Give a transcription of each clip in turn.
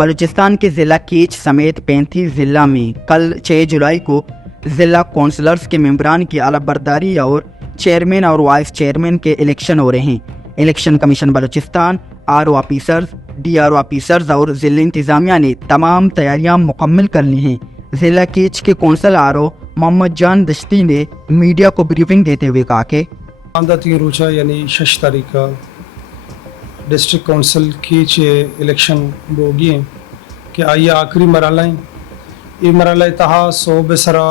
बलूचिस्तान के ज़िला कीच समेत 35 ज़िला में कल 6 जुलाई को ज़िला कौंसलर्स के मेंबरान की अलबरदारी और चेयरमैन और वाइस चेयरमैन के इलेक्शन हो रहे हैं। Election commission Balochistan, RO officers, DRO officers और ज़िला इंतज़ामिया ने तमाम तैयारियां मुकम्मल कर ली हैं। ज़िला कीच के कौंसल आरओ मोहम्मद जान दश्ती ने मीडिया को ब्रीफिंग देते हुए कहा कि रोचा यानी 6 तारीख का डिस्ट्रिक्ट काउंसिल कीच इलेक्शन बोगी हैं कि आइए आखिरी मरला है। ये मरला तहा 100 बसरा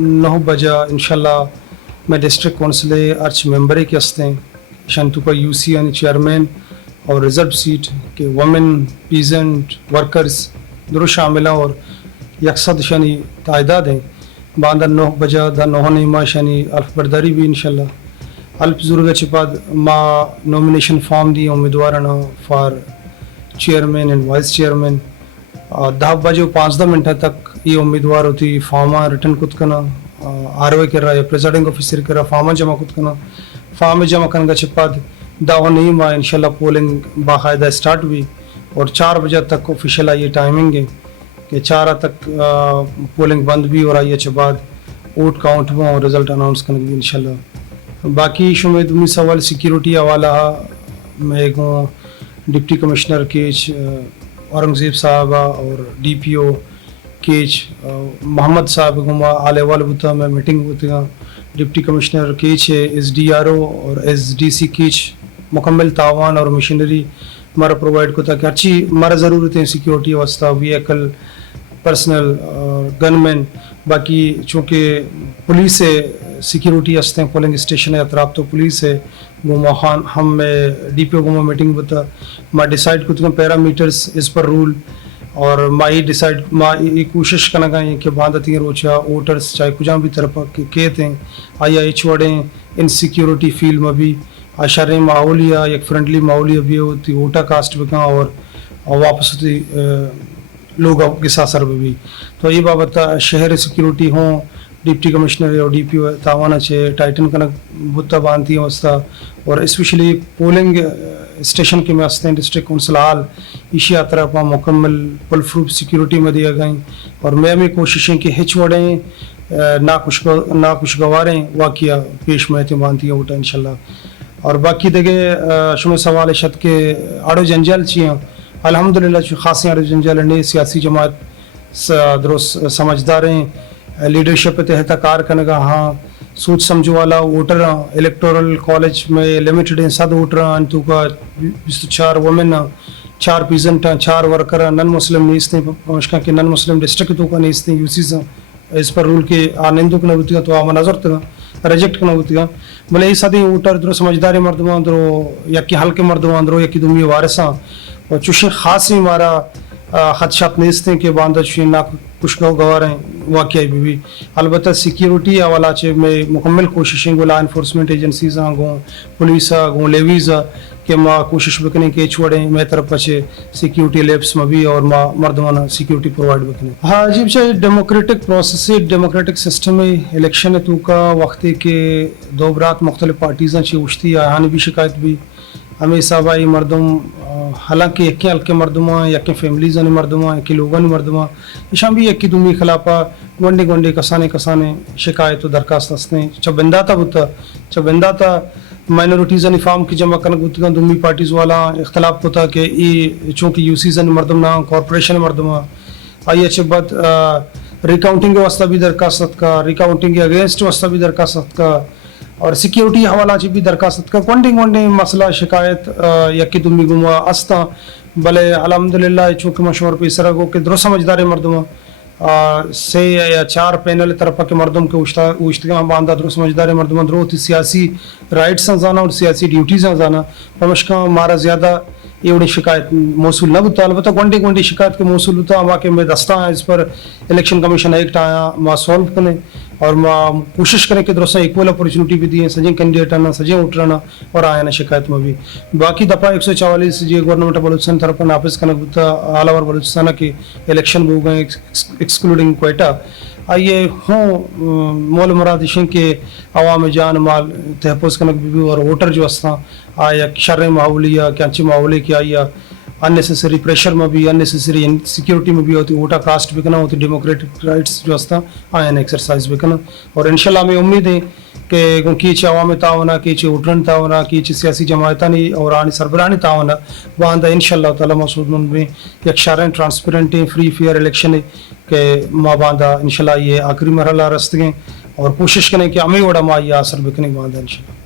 9 बजा इंशाल्लाह मैं डिस्ट्रिक्ट काउंसिल अर्च मेंबर के हस्ते शंतु का यूसी यानी चेयरमैन और रिजर्व सीट के वमेन पीजेंट वर्कर्स दुरुस्त शामिल और यकसद शनी तादाद हैं। बांदा 9 बजा दा 9 नीमा शनी अल्फ बरदारी भी इंशाल्लाह अल्प ज़रूरत बाद मा नॉमिनेशन फॉर्म दी उम्मीदवार for chairman and vice chairman 10 बजे 5 मिनट तक ये उम्मीदवार होती फॉर्मा रिटर्न कुत करना आरओ कर रहा है प्रेसिडेंट ऑफिसर कर रहा फॉर्मा जमा कुत करना फॉर्म जमा करने के बाद दावा नहीं हुआ इंशाल्लाह पोलिंग बाकायदा स्टार्ट हुई और 4 बजे तक ऑफिशियल आई टाइमिंग है कि 4 तक पोलिंग बंद भी और आई बाद वोट काउंट हुआ और रिजल्ट अनाउंस करने भी इंशाल्लाह। बाकी शुमेद उम्मीद सवाल सिक्योरिटी हवाला मैं डिप्टी कमिश्नर केच औरंगज़ेब साहब और DPO केच मोहम्मद साहब गुमा आले वाल बुता में मीटिंग होती डिप्टी कमिश्नर केच SDRO और SDC केच मुकम्मल तावान और मशीनरी हमारा प्रोवाइड को ताकि अच्छी हमारा ज़रूरत है सिक्योरिटी वास्ता व्हीकल पर्सनल गनमैन। बाकी चूँकि पुलिस है सिक्योरिटी हस्ते हैं पोलिंग स्टेशन है अतराफ तो पुलिस है गुमा खान हम DPO गुमा मीटिंग बता मैं डिसाइड कुछ पैरामीटर्स इस पर रूल और माई डिसाइड माँ ये कोशिश करना गए कि बांधा तीन रोचा वोटर्स चाहे कुछ भी तरफ के थे आया छोड़े इन सिक्योरिटी फील्ड में भी आशारे माहौलिया एक फ्रेंडली माहौलिया भी होती वोटर कास्ट भी कहाँ और वापस होती लोग के साथ भी तो ये बाबत शहर सिक्योरिटी हों डिप्टी कमिश्नर और DPO तावाना अच्छे टाइटन कनक बुत्ता बांधती वस्ता और स्पेशली पोलिंग स्टेशन के में हंसते हैं डिस्ट्रिक्ट काउंसिल हाल इसी तरफ मुकम्मल पुल प्रूफ सिक्योरिटी में दिया गई और मैं कोशिशें कि हिचवड़ें ना कुछ गवारें वाकिया पेश में बांधती है वोटा इंशाल्लाह। और बाकी देखे शुमे सवाल शत के आड़ो जंजाल चाहिए अल्हम्दुलिल्लाह खासी आड़ो जंजाल ने सियासी जमात दुरुस्त समझदार हैं लीडरशिप तहत कार करने का हाँ सोच समझो वाला वोटर इलेक्टोरल कॉलेज में लिमिटेड हैं 7 वोटर अंतु का 4 वुमेन 4 पीजेंट 4 वर्कर नन मुस्लिम नहीं पहुँचका के नन मुस्लिम डिस्ट्रिक्ट तो का नहीं यूसी इस पर रूल के आनंदों को नबूती तो मनाजर तक रिजेक्ट करना होती बोले ये सादी वोटर दरो समझदारी मर्दमा अंदरो या कि हल्के मर्दमा अंदरो या कि दुमी वारसा और चुशे खास ही हमारा खदशात नहीं के बांधा ना कुछ गवार हैं वाकई भी अलबत्ता सिक्योरिटी हवाला चे में मुकम्मल कोशिशें गोला इन्फोर्समेंट एजेंसीज गो पुलिस गो लेवीज के माँ कोशिश बकने के छोड़े मैं तरफ अच्छे सिक्योरिटी लैब्स में भी और माँ मर्दमाना सिक्योरिटी प्रोवाइड बकने हाँ अजीब से डेमोक्रेटिक प्रोसेस डेमोक्रेटिक सिस्टम में इलेक्शन है तो का वक्त के दो बरात मुख्तलिफ पार्टीज़ चे उछती आहानी भी शिकायत भी हमेशा भाई मर्दम हालांकि एक हल्के मर्दमा या के फैमिलीज़ ने मर्दमा या के लोगों ने मर्दमा इशाम भी एक दुमी खिलाफा गंडे गंडे कसाने शिकायत और दरखास्त हंसते चबंदा था माइनॉरिटीज़ ने फार्म की जमा करने बुता दुमी पार्टीज़ वाला इख्तलाफ होता कि ये चूँकि यूसी ने मर्दम ना कॉरपोरेशन मर्दमा आई अच्छे बात रिकाउंटिंग के वास्ता भी दरखास्त का रिकाउंटिंग के अगेंस्ट वास्ता भी दरखास्त का और सिक्योरिटी हवाला भी दरखास्त का कोंडे मसला शिकायत या कि तुम भी गुमा अस्ता भले अल्हम्दुलिल्लाह चूँकि मशहूर पैसरा को कि दरो समझदार मर्दमा से या 4 पैनल तरफ के मर्दम के उश्तगा बांधा दरो समझदार मर्दमा दरो सियासी राइट्स जाना और सियासी ड्यूटीज़ जाना पमशका हमारा ज़्यादा ये शिकायत मौसूल न होता अलबत्ता गंडे शिकायत के मौसूल होता वाकई में दस्ता है इस पर इलेक्शन कमीशन एक्ट आया माँ सॉल्व करें और माँ कोशिश करें कि दोस्तों इक्वल अपॉर्चुनिटी भी दी है सजे कैंडिडेट आना सजे वोटर आना और आया ना शिकायत में भी बाकी दफ़ा 144 जो गवर्नमेंट बलूचिस्तान तरफ नाफिज करना होता आल ओवर बलूचिस्तान के इलेक्शन हो गए एक्सक्लूडिंग क्वेटा आइए हों मोल मुरादिशें के अवाम जान माल तहफ़्फ़ुज़ करने भी और वोटर जो हस्ता आया शर माहौलिया क्या माहौल की आइया अननेसेसरी प्रेशर में भी अननेसेसरी सिक्योरिटी में भी होती वोटा कास्ट भी करना होती डेमोक्रेटिक राइट्स जो हस्ता आयन एक्सरसाइज भी करना और इंशाल्लाह हमें उम्मीद है कि कीच अवामी तावना कीच उठरन तावना कीच सियासी जमायतानी और आनी सरबरानी तावना वांदा इंशाल्लाह ताला मसूद में यकशारन ट्रांसपेरेंट फ्री फेयर इलेक्शन है कि माँ बांदा इंशाल्लाह ये आखिरी मरहला रस्ते और कोशिश करें कि हमें वड़ा माँ ये असर बिकने बांधा इंशाल्लाह